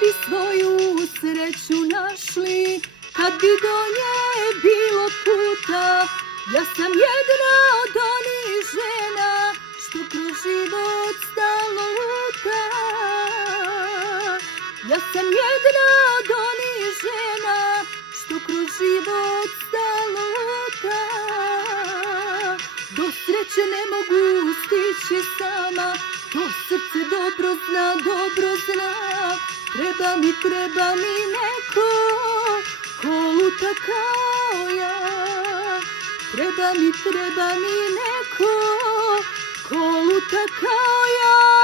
bi svoju sreću našli, kad bi do nje bilo puta. Ja sam jedna od onih žena što kroz život stalno luta. Ja sam jedna od onih žena što kroz život stalno luta. Do sreće ne mogu stići sama, to srce dobro zna. Treba mi neko ko luta kao ja. Treba mi neko ko luta kao ja.